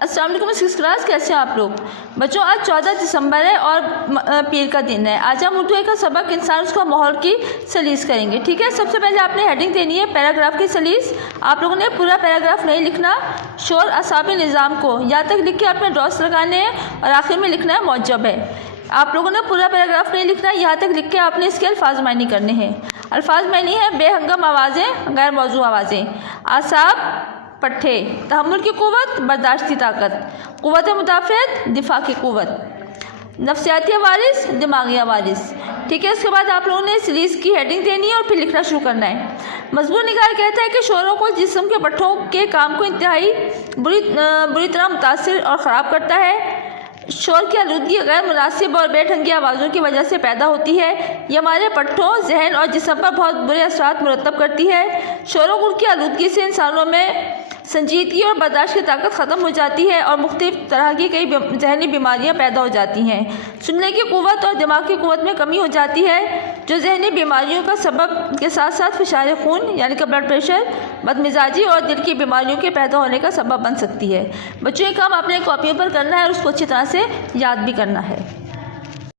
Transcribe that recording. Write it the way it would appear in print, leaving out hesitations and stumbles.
السلام علیکم six class, کیسے ہیں آپ لوگ بچوں؟ آج 14 دسمبر ہے اور پیر کا دن ہے۔ آج ہم اردو کا سبق انسان اس کا ماحول کی سلیس کریں گے، ٹھیک ہے؟ سب سے پہلے آپ نے ہیڈنگ دینی ہے پیراگراف کی سلیس۔ آپ لوگوں نے پورا پیراگراف نہیں لکھنا، شور اعصاب نظام کو یہاں تک لکھ کے آپ نے ڈاٹس لگانے ہیں اور آخر میں لکھنا ہے موجب ہے۔ آپ لوگوں نے پورا پیراگراف نہیں لکھنا، یہاں تک لکھ کے آپ نے اس کے الفاظ معنی کرنے ہیں۔ الفاظ معنی ہیں بے ہنگم آوازیں، غیر موضوع آوازیں، اعصاب پٹھے، تحمل کی قوت، برداشت کی طاقت، قوت مدافعت، دفاع کی قوت، نفسیاتی عوارض، دماغی عوارض، ٹھیک ہے؟ اس کے بعد آپ لوگوں نے سیریز کی ہیڈنگ دینی ہے اور پھر لکھنا شروع کرنا ہے۔ مضمون نگار کہتا ہے کہ شوروں کو جسم کے پٹھوں کے کام کو انتہائی بری طرح متاثر اور خراب کرتا ہے۔ شور کی آلودگی غیر مناسب اور بے ڈھنگی آوازوں کی وجہ سے پیدا ہوتی ہے۔ یہ ہمارے پٹھوں، ذہن اور جسم پر بہت برے اثرات مرتب کرتی ہے۔ شور و غل کی آلودگی سے انسانوں میں سنجیدگی اور برداشت کی طاقت ختم ہو جاتی ہے اور مختلف طرح کی کئی ذہنی بیماریاں پیدا ہو جاتی ہیں۔ سننے کی قوت اور دماغ کی قوت میں کمی ہو جاتی ہے، جو ذہنی بیماریوں کا سبب کے ساتھ ساتھ فشار خون یعنی کہ بلڈ پریشر، بدمزاجی اور دل کی بیماریوں کے پیدا ہونے کا سبب بن سکتی ہے۔ بچوں یہ کام آپ نے کاپیوں پر کرنا ہے اور اس کو اچھی طرح سے یاد بھی کرنا ہے۔